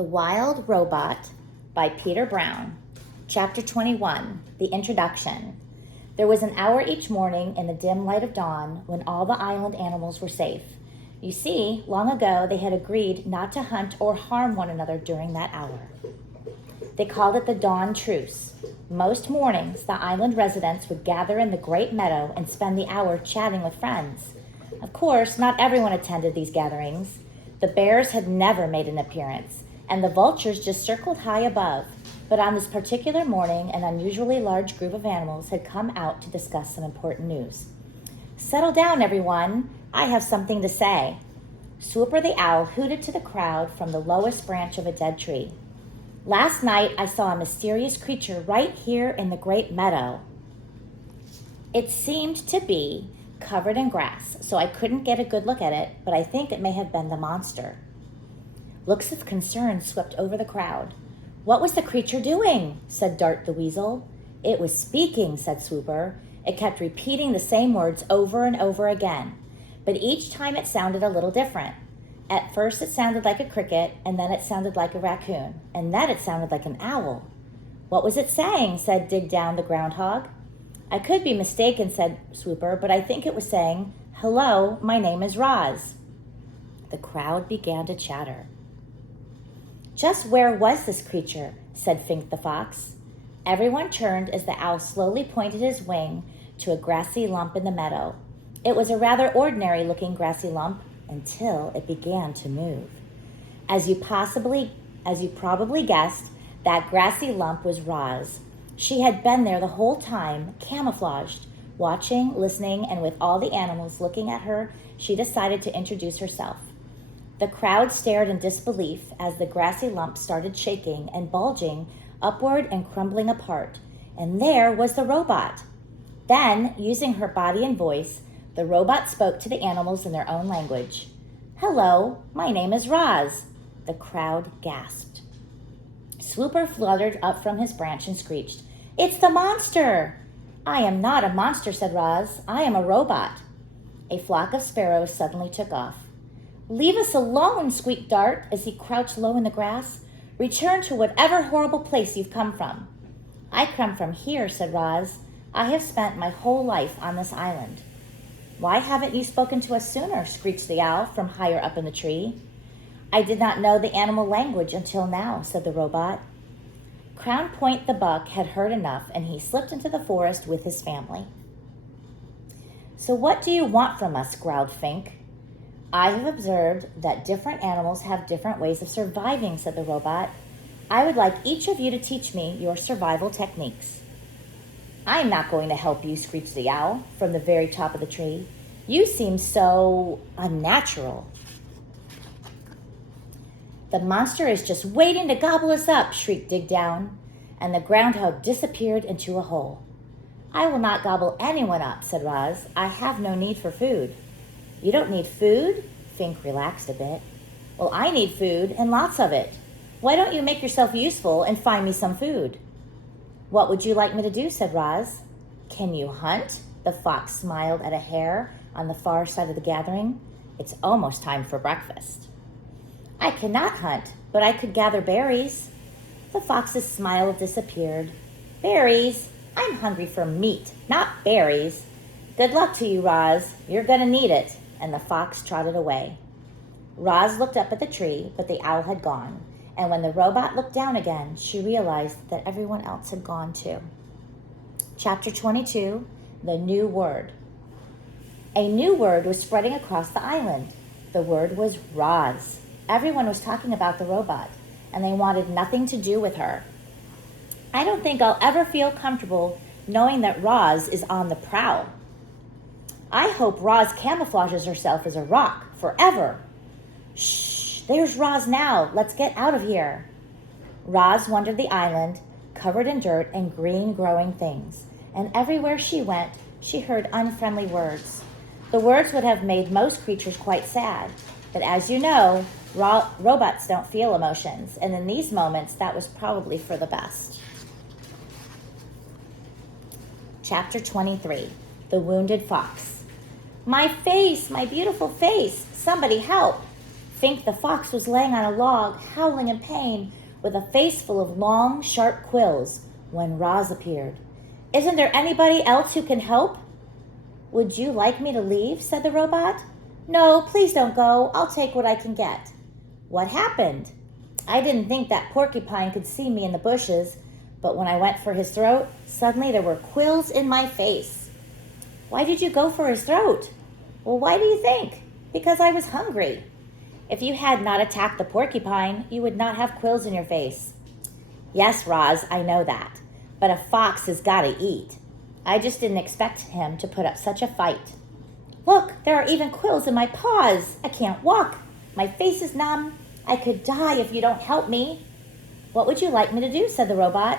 The Wild Robot by Peter Brown. Chapter 21, The Introduction. There was an hour each morning in the dim light of dawn when all the island animals were safe. You see, long ago they had agreed not to hunt or harm one another during that hour. They called it the Dawn Truce. Most mornings, the island residents would gather in the great meadow and spend the hour chatting with friends. Of course, not everyone attended these gatherings. The bears had never made an appearance, and the vultures just circled high above. But on this particular morning, an unusually large group of animals had come out to discuss some important news. "Settle down, everyone. I have something to say." Swooper the owl hooted to the crowd from the lowest branch of a dead tree. "Last night, I saw a mysterious creature right here in the great meadow. It seemed to be covered in grass, so I couldn't get a good look at it, but I think it may have been the monster." Looks of concern swept over the crowd. "What was the creature doing?" said Dart the weasel. "It was speaking," said Swooper. "It kept repeating the same words over and over again, but each time it sounded a little different. At first it sounded like a cricket, and then it sounded like a raccoon, and then it sounded like an owl." "What was it saying?" said Dig Down the groundhog. "I could be mistaken," said Swooper, "but I think it was saying, 'Hello, my name is Roz.'" The crowd began to chatter. "Just where was this creature?" said Fink the fox. Everyone turned as the owl slowly pointed his wing to a grassy lump in the meadow. It was a rather ordinary-looking grassy lump until it began to move. As you probably guessed, that grassy lump was Roz. She had been there the whole time, camouflaged, watching, listening, and with all the animals looking at her, she decided to introduce herself. The crowd stared in disbelief as the grassy lump started shaking and bulging upward and crumbling apart. And there was the robot. Then, using her body and voice, the robot spoke to the animals in their own language. "Hello, my name is Roz." The crowd gasped. Swooper fluttered up from his branch and screeched, "It's the monster!" "I am not a monster," said Roz. "I am a robot." A flock of sparrows suddenly took off. "Leave us alone," squeaked Dart as he crouched low in the grass. "Return to whatever horrible place you've come from." "I come from here," said Roz. "I have spent my whole life on this island." "Why haven't you spoken to us sooner?" screeched the owl from higher up in the tree. "I did not know the animal language until now," said the robot. Crown Point the buck had heard enough, and he slipped into the forest with his family. "So what do you want from us?" growled Fink. "I have observed that different animals have different ways of surviving," said the robot. "I would like each of you to teach me your survival techniques." "I'm not going to help you," screeched the owl from the very top of the tree. "You seem so unnatural." "The monster is just waiting to gobble us up," shrieked Dig Down, and the groundhog disappeared into a hole. "I will not gobble anyone up," said Roz. "I have no need for food." "You don't need food?" Fink relaxed a bit. "Well, I need food, and lots of it. Why don't you make yourself useful and find me some food?" "What would you like me to do?" said Roz. "Can you hunt?" The fox smiled at a hare on the far side of the gathering. "It's almost time for breakfast." "I cannot hunt, but I could gather berries." The fox's smile disappeared. "Berries? I'm hungry for meat, not berries." "Good luck to you, Roz. You're going to need it." And the fox trotted away. Roz looked up at the tree, but the owl had gone. And when the robot looked down again, she realized that everyone else had gone too. Chapter 22, The New Word. A new word was spreading across the island. The word was Roz. Everyone was talking about the robot, and they wanted nothing to do with her. "I don't think I'll ever feel comfortable knowing that Roz is on the prowl. I hope Roz camouflages herself as a rock forever." "Shh, there's Roz now. Let's get out of here." Roz wandered the island, covered in dirt and green growing things, and everywhere she went, she heard unfriendly words. The words would have made most creatures quite sad, but as you know, robots don't feel emotions, and in these moments, that was probably for the best. Chapter 23, The Wounded Fox. "My face, my beautiful face, somebody help." Fink the fox was laying on a log, howling in pain, with a face full of long, sharp quills, when Roz appeared. "Isn't there anybody else who can help?" "Would you like me to leave?" said the robot. "No, please don't go. I'll take what I can get." "What happened?" "I didn't think that porcupine could see me in the bushes, but when I went for his throat, suddenly there were quills in my face." "Why did you go for his throat?" "Well, why do you think?" "Because I was hungry." "If you had not attacked the porcupine, you would not have quills in your face." "Yes, Roz, I know that. But a fox has got to eat. I just didn't expect him to put up such a fight." "Look, there are even quills in my paws. I can't walk. My face is numb. I could die if you don't help me." "What would you like me to do?" said the robot.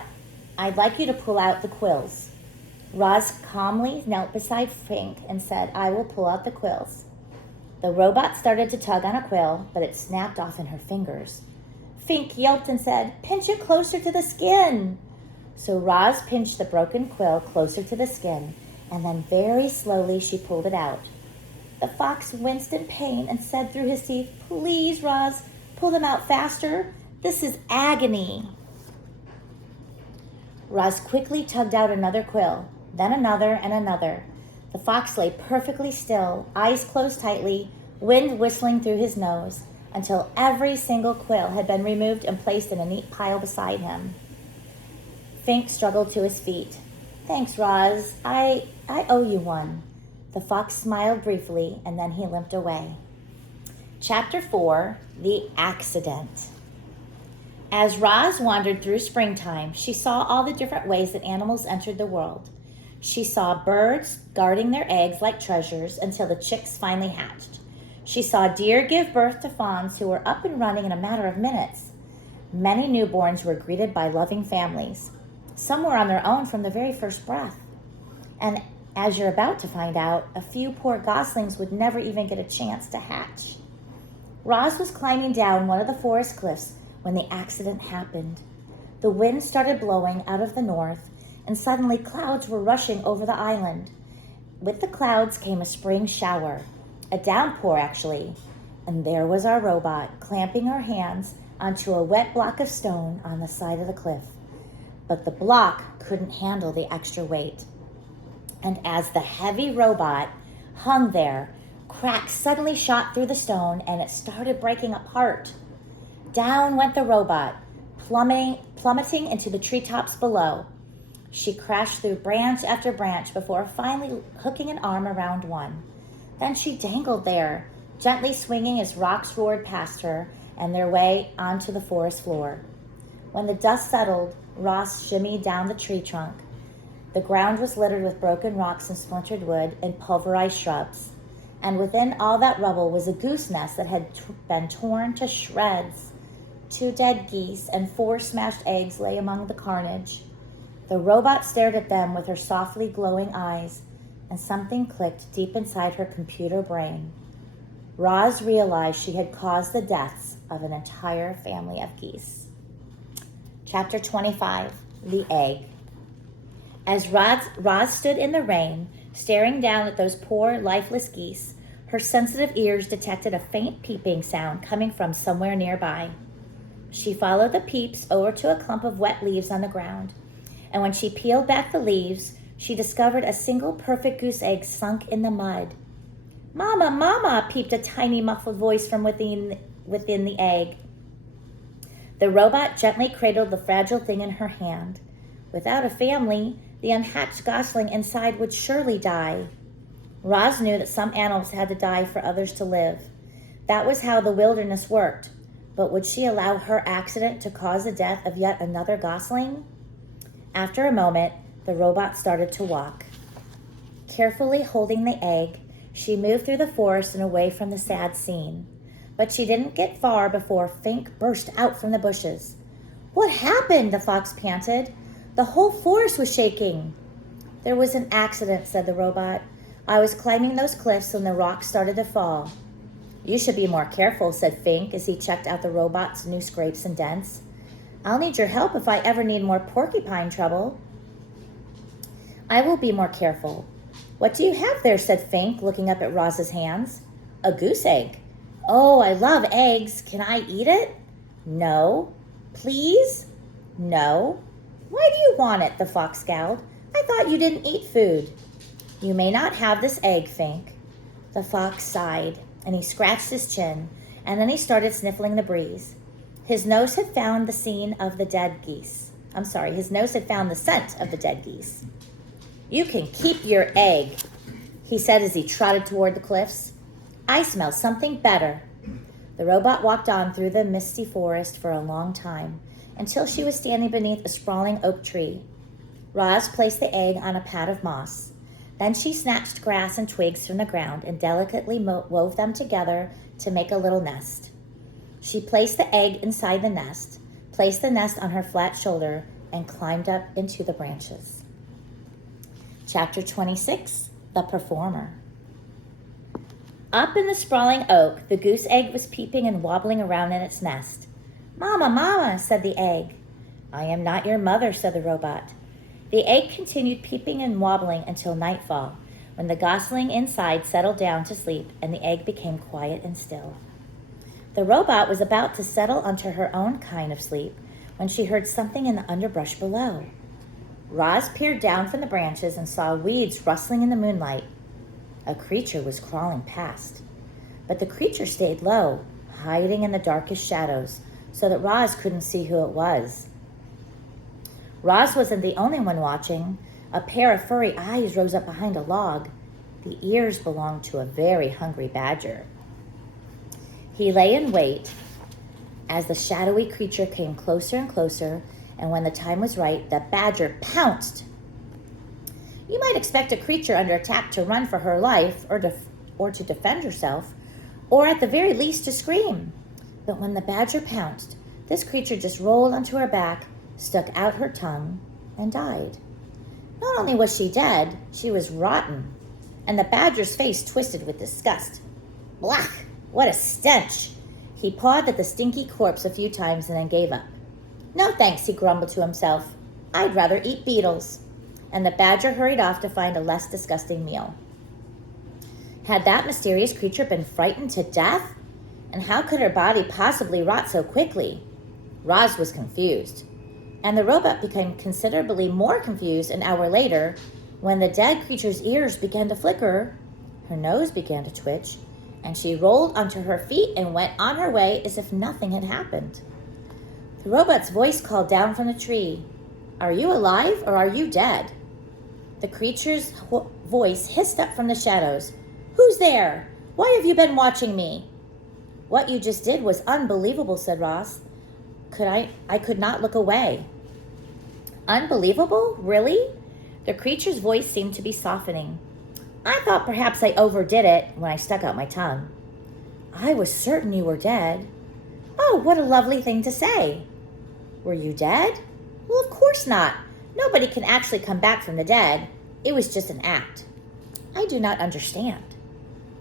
"I'd like you to pull out the quills." Roz calmly knelt beside Fink and said, "I will pull out the quills." The robot started to tug on a quill, but it snapped off in her fingers. Fink yelped and said, "Pinch it closer to the skin." So Roz pinched the broken quill closer to the skin, and then very slowly she pulled it out. The fox winced in pain and said through his teeth, "Please, Roz, pull them out faster. This is agony." Roz quickly tugged out another quill, then another and another. The fox lay perfectly still, eyes closed tightly, wind whistling through his nose, until every single quill had been removed and placed in a neat pile beside him. Fink struggled to his feet. "Thanks, Roz. I owe you one." The fox smiled briefly, and then he limped away. Chapter 4, The Accident. As Roz wandered through springtime, she saw all the different ways that animals entered the world. She saw birds guarding their eggs like treasures until the chicks finally hatched. She saw deer give birth to fawns who were up and running in a matter of minutes. Many newborns were greeted by loving families. Some were on their own from the very first breath. And as you're about to find out, a few poor goslings would never even get a chance to hatch. Roz was climbing down one of the forest cliffs when the accident happened. The wind started blowing out of the north, and suddenly clouds were rushing over the island. With the clouds came a spring shower, a downpour actually, and there was our robot clamping her hands onto a wet block of stone on the side of the cliff. But the block couldn't handle the extra weight. And as the heavy robot hung there, cracks suddenly shot through the stone and it started breaking apart. Down went the robot, plummeting into the treetops below. She crashed through branch after branch before finally hooking an arm around one. Then she dangled there, gently swinging as rocks roared past her and their way onto the forest floor. When the dust settled, Roz shimmied down the tree trunk. The ground was littered with broken rocks and splintered wood and pulverized shrubs. And within all that rubble was a goose nest that had been torn to shreds. 2 dead geese and 4 smashed eggs lay among the carnage. The robot stared at them with her softly glowing eyes, and something clicked deep inside her computer brain. Roz realized she had caused the deaths of an entire family of geese. Chapter 25, The Egg. As Roz stood in the rain, staring down at those poor, lifeless geese, her sensitive ears detected a faint peeping sound coming from somewhere nearby. She followed the peeps over to a clump of wet leaves on the ground, and when she peeled back the leaves, she discovered a single perfect goose egg sunk in the mud. "Mama, Mama," peeped a tiny muffled voice from within the egg. The robot gently cradled the fragile thing in her hand. Without a family, the unhatched gosling inside would surely die. Roz knew that some animals had to die for others to live. That was how the wilderness worked. But would she allow her accident to cause the death of yet another gosling? After a moment, the robot started to walk. Carefully holding the egg, she moved through the forest and away from the sad scene. But she didn't get far before Fink burst out from the bushes. "What happened?" the fox panted. "The whole forest was shaking." "There was an accident," said the robot. "I was climbing those cliffs when the rocks started to fall." "You should be more careful," said Fink as he checked out the robot's new scrapes and dents. "I'll need your help if I ever need more porcupine trouble." "I will be more careful. What do you have there?" said Fink, looking up at Roz's hands. "A goose egg." Oh, I love eggs. Can I eat it? No. Please? No. Why do you want it? The fox scowled. I thought you didn't eat food. You may not have this egg, Fink. The fox sighed, and he scratched his chin, and then he started sniffling the breeze. His nose had found the scent of the dead geese. His nose had found the scent of the dead geese. You can keep your egg, he said as he trotted toward the cliffs. I smell something better. The robot walked on through the misty forest for a long time, until she was standing beneath a sprawling oak tree. Roz placed the egg on a pad of moss. Then she snatched grass and twigs from the ground and delicately wove them together to make a little nest. She placed the egg inside the nest, placed the nest on her flat shoulder, and climbed up into the branches. Chapter 26, The Performer. Up in the sprawling oak, the goose egg was peeping and wobbling around in its nest. Mama, Mama, said the egg. I am not your mother, said the robot. The egg continued peeping and wobbling until nightfall, when the gosling inside settled down to sleep and the egg became quiet and still. The robot was about to settle onto her own kind of sleep when she heard something in the underbrush below. Roz peered down from the branches and saw weeds rustling in the moonlight. A creature was crawling past, but the creature stayed low, hiding in the darkest shadows, so that Roz couldn't see who it was. Roz wasn't the only one watching. A pair of furry eyes rose up behind a log. The ears belonged to a very hungry badger. He lay in wait as the shadowy creature came closer and closer, and when the time was right, the badger pounced. You might expect a creature under attack to run for her life or to defend herself, or at the very least to scream. But when the badger pounced, this creature just rolled onto her back, stuck out her tongue, and died. Not only was she dead, she was rotten, and the badger's face twisted with disgust. Blah! What a stench! He pawed at the stinky corpse a few times and then gave up. No thanks, he grumbled to himself. I'd rather eat beetles. And the badger hurried off to find a less disgusting meal. Had that mysterious creature been frightened to death? And how could her body possibly rot so quickly? Roz was confused. And the robot became considerably more confused an hour later when the dead creature's ears began to flicker, her nose began to twitch, and she rolled onto her feet and went on her way as if nothing had happened. The robot's voice called down from the tree, Are you alive or are you dead? The creature's voice hissed up from the shadows, Who's there? Why have you been watching me? What you just did was unbelievable, said Roz. I could not look away. Unbelievable? Really? The creature's voice seemed to be softening. I thought perhaps I overdid it when I stuck out my tongue. I was certain you were dead. Oh, what a lovely thing to say. Were you dead? Well, of course not. Nobody can actually come back from the dead. It was just an act. I do not understand.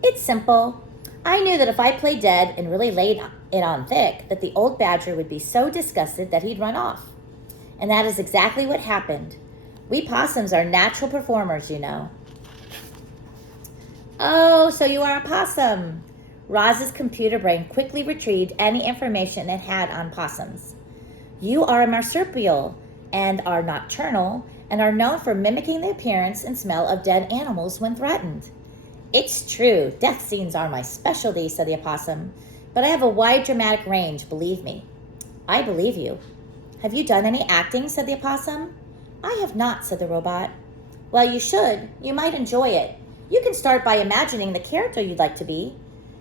It's simple. I knew that if I played dead and really laid it on thick, that the old badger would be so disgusted that he'd run off. And that is exactly what happened. We possums are natural performers, you know. Oh, so you are a possum. Roz's computer brain quickly retrieved any information it had on possums. You are a marsupial and are nocturnal and are known for mimicking the appearance and smell of dead animals when threatened. It's true, death scenes are my specialty, said the opossum, but I have a wide dramatic range, believe me. I believe you. Have you done any acting, said the opossum. I have not, said the robot. Well, you should. You might enjoy it. You can start by imagining the character you'd like to be.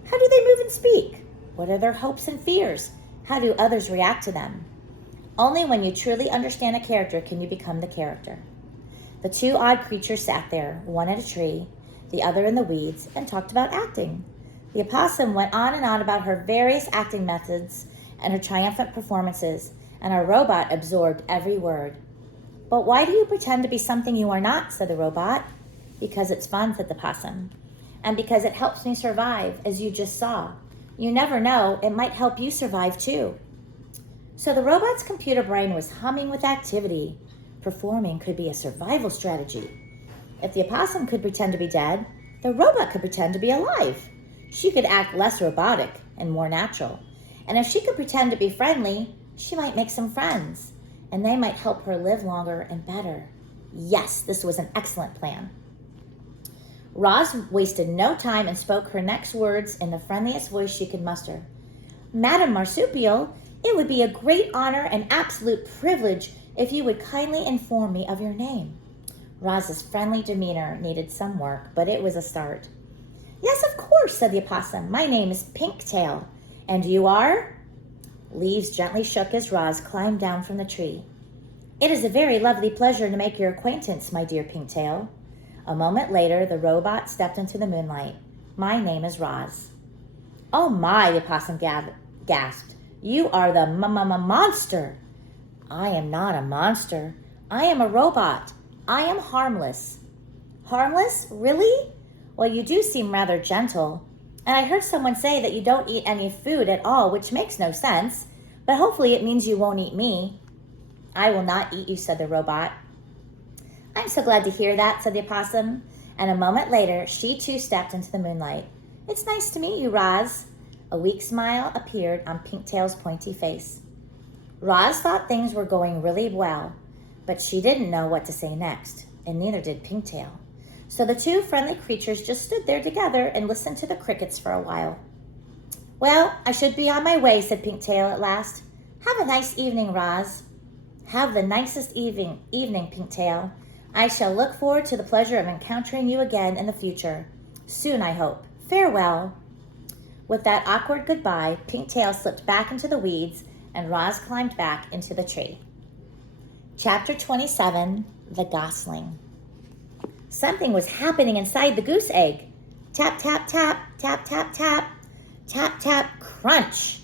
How do they move and speak? What are their hopes and fears? How do others react to them? Only when you truly understand a character can you become the character. The two odd creatures sat there, one at a tree, the other in the weeds, and talked about acting. The opossum went on and on about her various acting methods and her triumphant performances, and our robot absorbed every word. But why do you pretend to be something you are not, said the robot. Because it's fun, said the possum. And because it helps me survive, as you just saw. You never know, it might help you survive too. So the robot's computer brain was humming with activity. Performing could be a survival strategy. If the opossum could pretend to be dead, the robot could pretend to be alive. She could act less robotic and more natural. And if she could pretend to be friendly, she might make some friends, and they might help her live longer and better. Yes, this was an excellent plan. Roz wasted no time and spoke her next words in the friendliest voice she could muster. Madam Marsupial, it would be a great honor and absolute privilege if you would kindly inform me of your name. Roz's friendly demeanor needed some work, but it was a start. Yes, of course, said the opossum. My name is Pinktail. And you are? Leaves gently shook as Roz climbed down from the tree. It is a very lovely pleasure to make your acquaintance, my dear Pinktail. A moment later, the robot stepped into the moonlight. My name is Roz. Oh my, the opossum gasped. You are the monster. I am not a monster. I am a robot. I am harmless. Harmless? Really? Well, you do seem rather gentle. And I heard someone say that you don't eat any food at all, which makes no sense. But hopefully it means you won't eat me. I will not eat you, said the robot. I'm so glad to hear that, said the opossum. And a moment later, she too stepped into the moonlight. It's nice to meet you, Roz. A weak smile appeared on Pinktail's pointy face. Roz thought things were going really well, but she didn't know what to say next, and neither did Pinktail. So the two friendly creatures just stood there together and listened to the crickets for a while. Well, I should be on my way, said Pinktail at last. Have a nice evening, Roz. Have the nicest evening, Pinktail. I shall look forward to the pleasure of encountering you again in the future. Soon, I hope. Farewell. With that awkward goodbye, Pinktail slipped back into the weeds, and Roz climbed back into the tree. Chapter 27, The Gosling. Something was happening inside the goose egg. Tap, tap, tap, tap, tap, tap, tap, tap, crunch.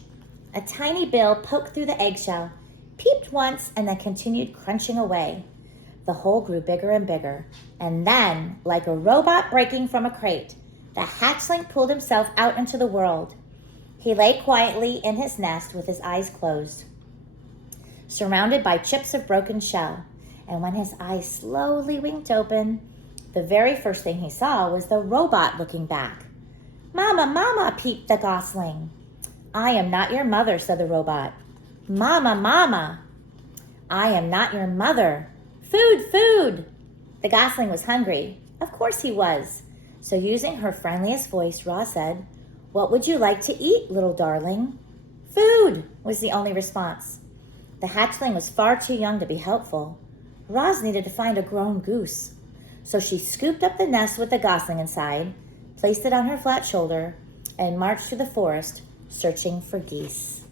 A tiny bill poked through the eggshell, peeped once, and then continued crunching away. The hole grew bigger and bigger, and then, like a robot breaking from a crate, the hatchling pulled himself out into the world. He lay quietly in his nest with his eyes closed, surrounded by chips of broken shell, and when his eyes slowly winked open, the very first thing he saw was the robot looking back. Mama, Mama, peeped the gosling. I am not your mother, said the robot. Mama, Mama. I am not your mother. Food, food. The gosling was hungry. Of course he was. So using her friendliest voice, Roz said, What would you like to eat, little darling? Food, was the only response. The hatchling was far too young to be helpful. Roz needed to find a grown goose. So she scooped up the nest with the gosling inside, placed it on her flat shoulder, and marched through the forest, searching for geese.